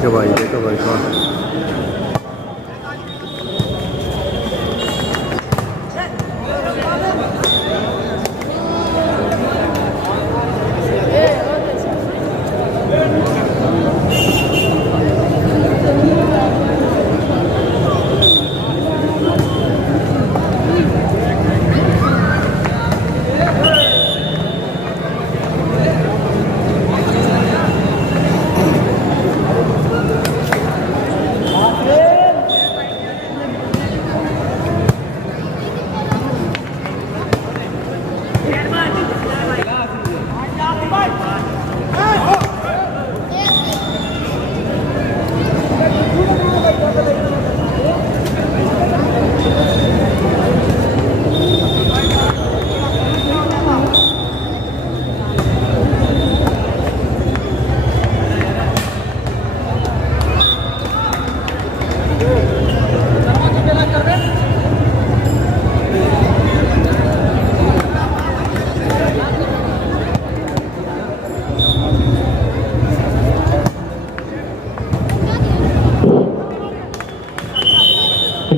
देखो भाई वाह।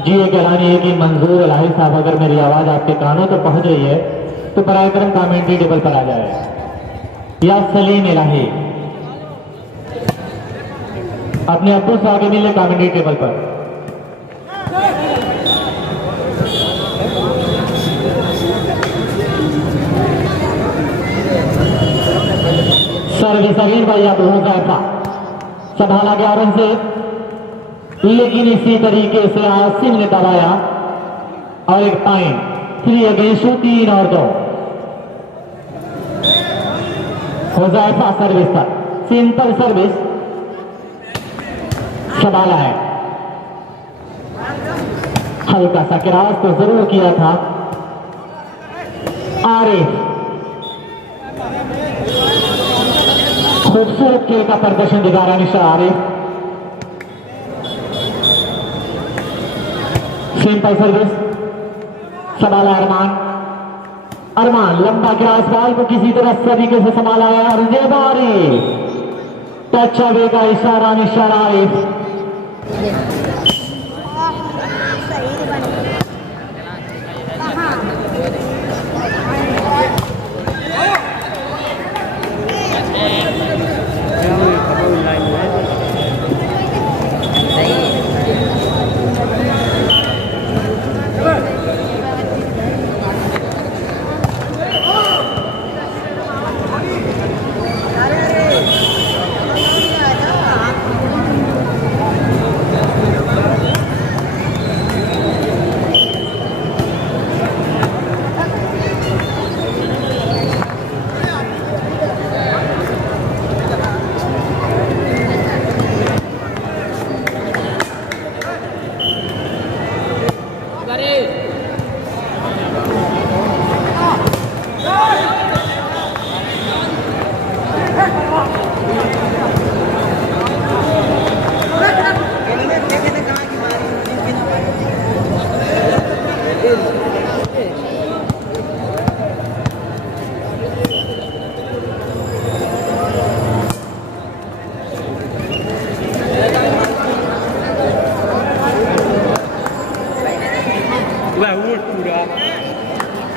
जी ये कहलानी है कि मंजूर इलाही साहब, अगर मेरी आवाज आपके कानों तक पहुंच रही है तो बराए करम कमेंट्री टेबल पर आ जाए। या सलीम इलाही अपने अब्बू से आगे मिले कमेंट्री टेबल पर। सर्विस अगेन भाई अब हो जाएगा, संभाला गया रन से, लेकिन इसी तरीके से आसिम ने दबाया और एक पॉइंट 3 अगेंस्ट 3 और 2 हो जाएगा सर्विस पर। सिंपल सर्विस संभाला है, हल्का सा क्रॉस तो जरूर किया था। आरिफ खूबसूरत खेल का प्रदर्शन दिखा रहा निशा आरिफ। सिंपल सर्विस संभाला अरमान लंबा क्रॉस बॉल को किसी तरह तरीके से संभाला है और ये बारी टच अवे का इशारा निशा आरिफ।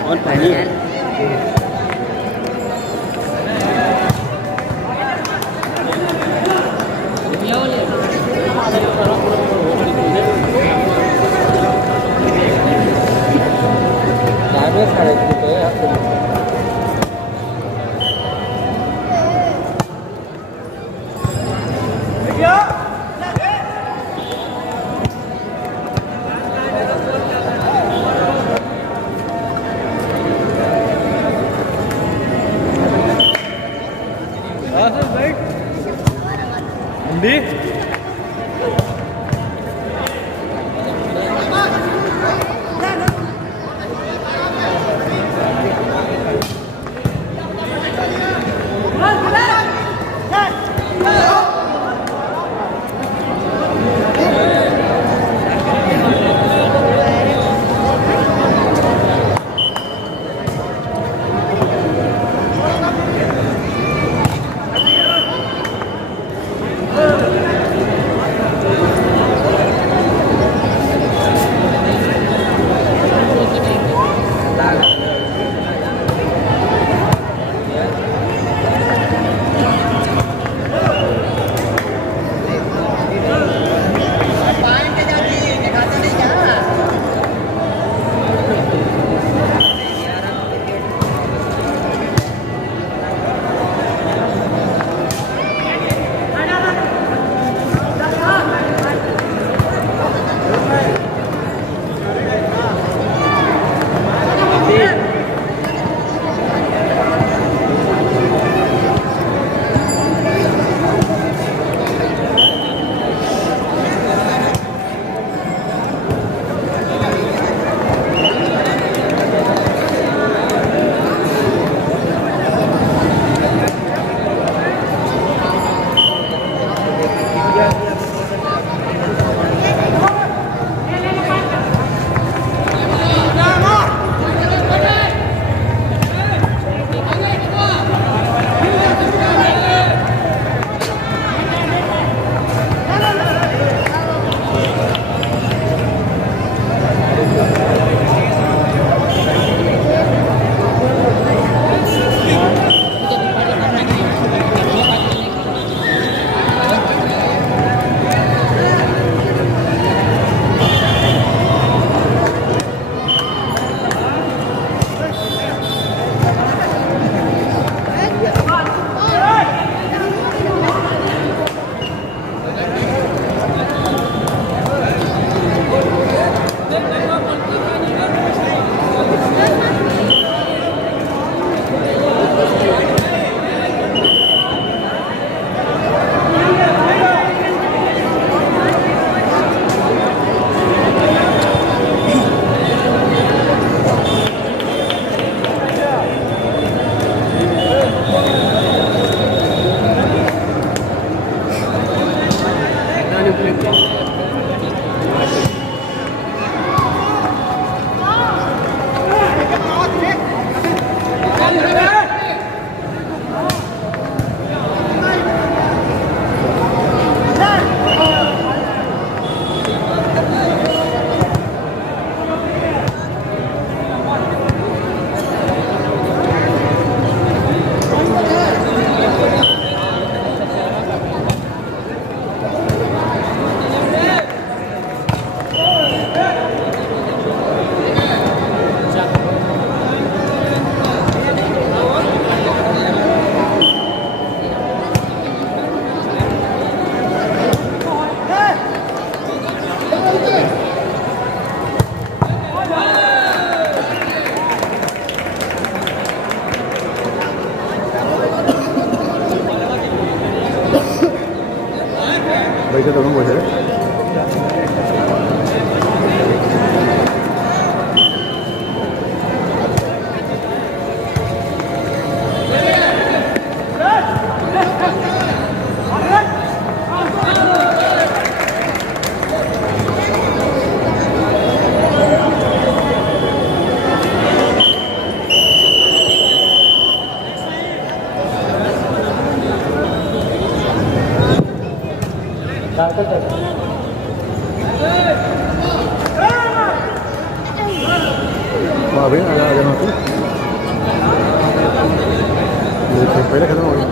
और पहले भाई का दोनों बोझ है वहाँ भी आ जाना तो पहले खत्म हो गया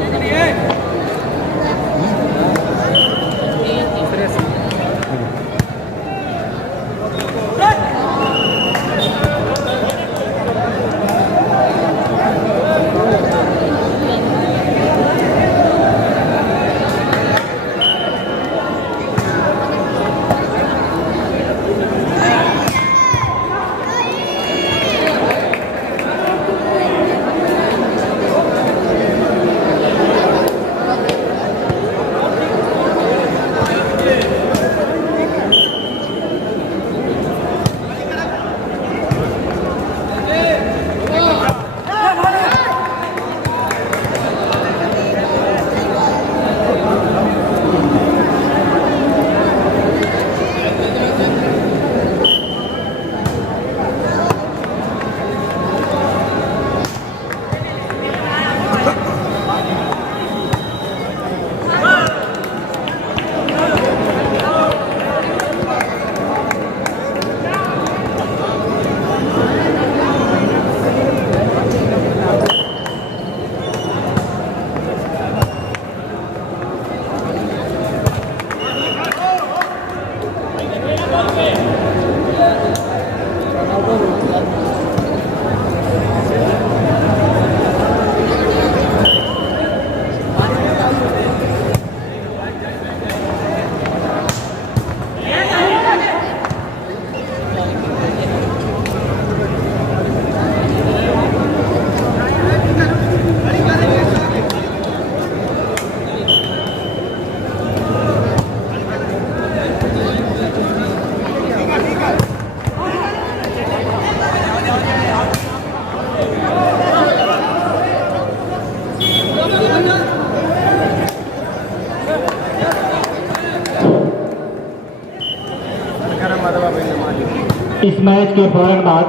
इस मैच के फौरन बाद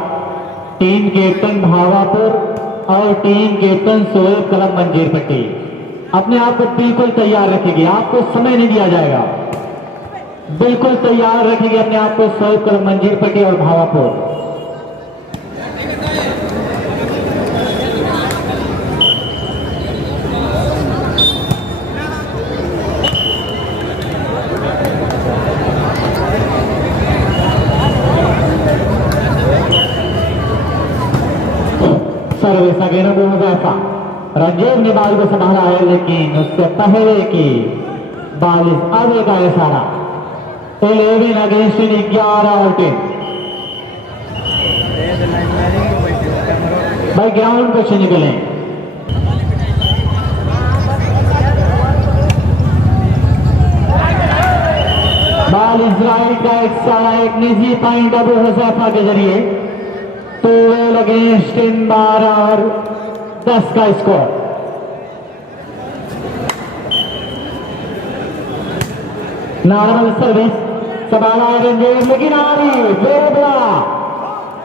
टीम कैप्टन भावापुर और टीम कैप्टन सोएब कलम मंजीर पट्टी अपने आप को बिल्कुल तैयार रखेगी। आपको समय नहीं दिया जाएगा, बिल्कुल तैयार रखेगी अपने आप को सोएब कलम मंजीर पट्टी और भावापुर। सर्विस अगेन मुजैफा, रंजीव ने बाल को संभाला है लेकिन उससे पहले की बाल इस आगे का इशारा 11 अगेंस्ट 11 और 10 भाई ग्राउंड पे से निकले। बाल इजराइल का एक निजी पॉइंट अबू हुजैफा के जरिए 12 अगेंस्ट 12 और 10 का स्कोर। नॉर्मल सर्विस संभाला रंजीव लेकिन आ रही बड़ा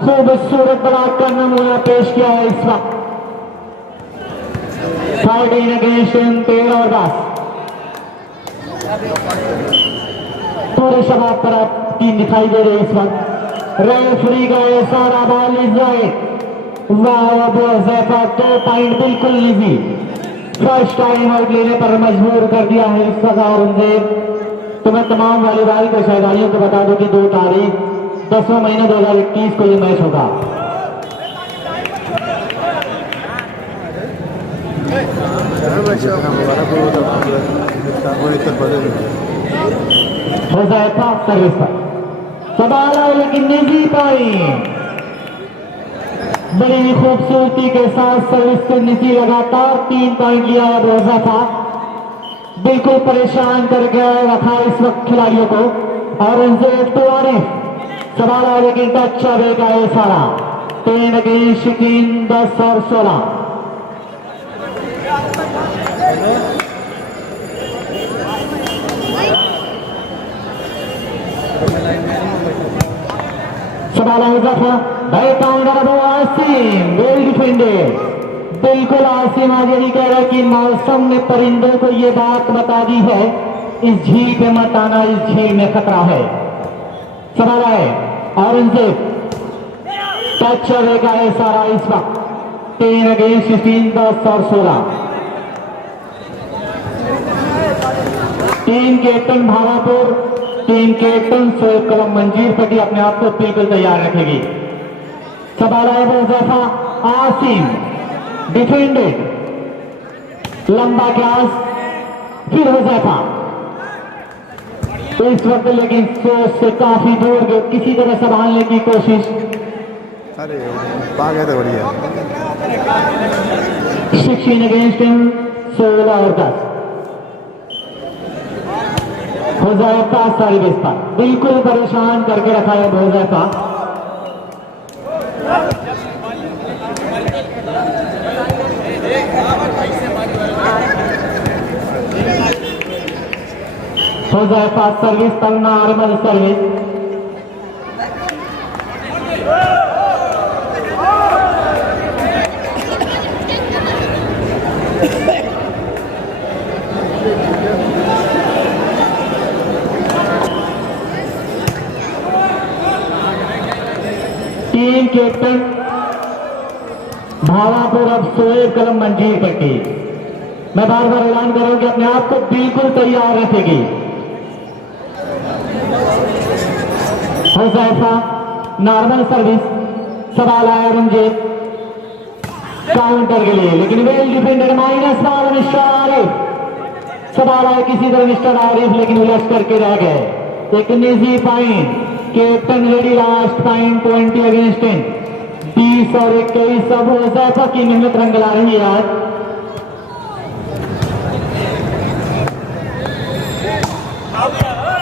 खूबसूरत बड़ा का नमूना पेश किया है इस वक्त 13 अगेंस्ट 13 और 10 पूरे शबाब पर आप टीम दिखाई दे रही है इस वक्त। रेफरी का ये सारा बॉल इजराइल वाह अबू हुजैफा 2 पॉइंट बिल्कुल निजी फर्स्ट टाइम आउट लेने पर मजबूर कर दिया है इस रंजीव। तो मैं तमाम वालीबाल के शहदारियों को बता दूं कि 2 तारीख 10वें महीने 2021 को ये मैच होगा। हुजैफा सर्विस पर संभाला लेकिन निजी पॉइंट बड़ी खूबसूरती के साथ सर्विस को निजी लगातार 3 पॉइंट लिया है हुजैफा। बिल्कुल परेशान करके रखा इस वक्त खिलाड़ियों को। और उनसे टू आरिफ सवाल है लेकिन टच अवेगा ये सारा 10 अगेंस्ट 3 10 और 16। सवाल है bat counter Abu Asim well defended. बिल्कुल आसिम आज यही कह रहा है कि मौसम ने परिंदों को ये बात बता दी है इस झील पे मत आना, इस झील में खतरा है। सवाल है औरंगजेब टच अवेगा है सारा इस वक्त 10 अगेंस्ट 3 10 और 16। Team captain Bhavapur team captain Shoaib कलम मंजीर पट्टी अपने आप को बिल्कुल तैयार रखेगी। सवाल है हुजैफा आसिम डिफेंडेड लंबा क्लास फिर हुजैफा तो इस वक्त लेकिन सोच से काफी दूर गए, किसी तरह संभालने की कोशिश। अरे पा गए थे बढ़िया 16 अगेंस्ट 16 और 10। हुजैफा सर्विस पर बिल्कुल परेशान करके रखा है हुजैफा। हुजैफा सर्विस पर normal service. Team captain Bhavapur अब सोएब कलम मंजीर पट्टी। मैं बार बार ऐलान कर रहा हूं कि अपने आप को बिल्कुल तैयार रखेगी। Huzaifa normal service. सवाल आया रंजीत काउंटर के लिए लेकिन वेल डिफेंडेड माइनस बाल मिस्टर आरिफ। सवाल आया किसी तरह मिस्टर आरिफ लेकिन उलझ करके रह गए। एक निजी point captain ready last point 20 against 10 20 और 21। अब हुजैफा की मेहनत रंग ला रही है आज।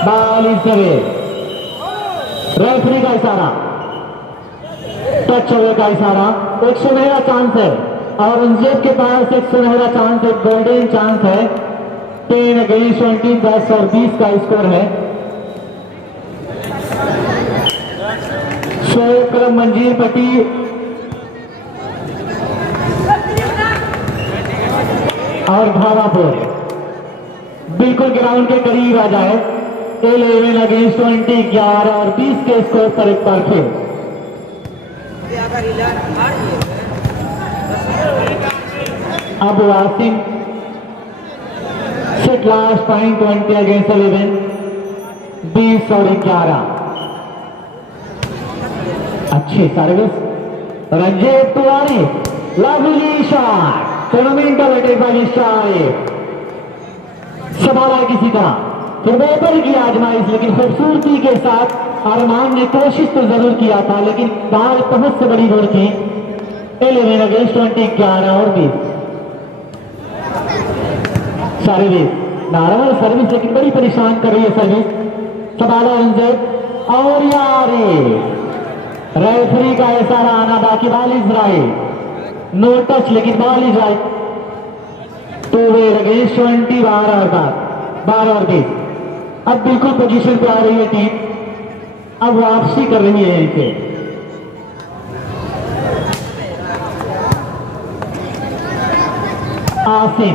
बाल इस रेफरी का इशारा टच अवे का इशारा। एक सुनहरा चांस है और औरंगजेब के पास एक सुनहरा चांस एक गोल्डन चांस है। 10 अगेंस्ट 20 10 और 20 का स्कोर है। सोएब कलम मंजीर पट्टी और भावापुर बिल्कुल ग्राउंड के करीब आ जाए। 11 अगेंस्ट 20 11 और 20 के स्कोर पर एक बार फिर अब Asim set last point 20 against 11 20 और 11। अच्छी service Ranjit Tiwari lovely shot tournamental attack by mister संभाला किसी तरह फिर वेपर की आजमाइश लेकिन खूबसूरती के साथ अरमान ने कोशिश तो जरूर किया था लेकिन बाल बहुत से बड़ी दूर थी। 11 अगेंस्ट 20 11 और 20। सर्विस नॉर्मल सर्विस लेकिन बड़ी परेशान कर रही है सर्विस। सवाल रंजीत और यार रेफरी का इशारा आना बाकी ball is right no touch लेकिन बॉल इज राइट। 2 अगेंस्ट 20 12 और 20। अब बिल्कुल पोजीशन पे आ रही है टीम। अब वापसी कर रही है यहीं पे। आसिम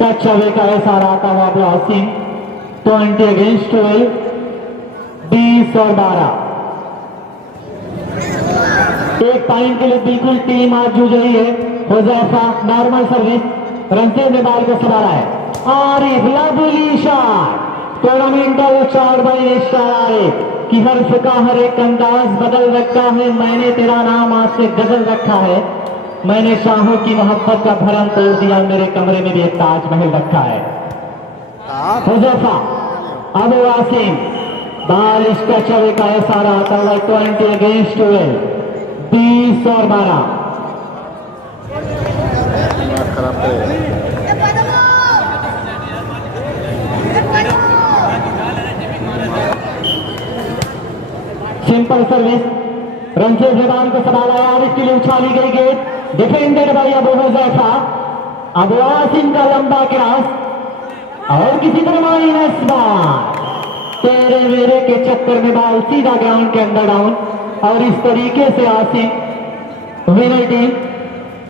टच अवे का इशारा आता हुआ आसिम 20 अगेंस्ट 12 20 और 12। एक पॉइंट के लिए बिल्कुल टीम आज जूझ रही है। हुजैफा नॉर्मल सर्विस रंजीत ने बाल को संभाला है। Arif lovely shot tournamental shot by mister Arif की हर्फ का हर एक अंदाज बदल रखा है। मैंने तेरा नाम आज से गजल रखा है। मैंने शाहों की मोहब्बत का भरम तोड़ दिया। मेरे कमरे में भी एक ताजमहल रखा है। हुजैफा अब आसिम बाल इसका चवे का इशारा आता हुआ 20 अगेंस्ट 12 20 और 12। पर सर्विस रंजीत जवान को सवाल आया और इसके लिए उछाली गई गेंद डिफेंडेड बाई अबू हुजैफा। अब वासिम का लंबा क्रॉस और किसी तरह माइनस बार तेरे मेरे के चक्कर में बॉल सीधा ग्राउंड के अंदर डाउन और इस तरीके से आसिम विनर टीम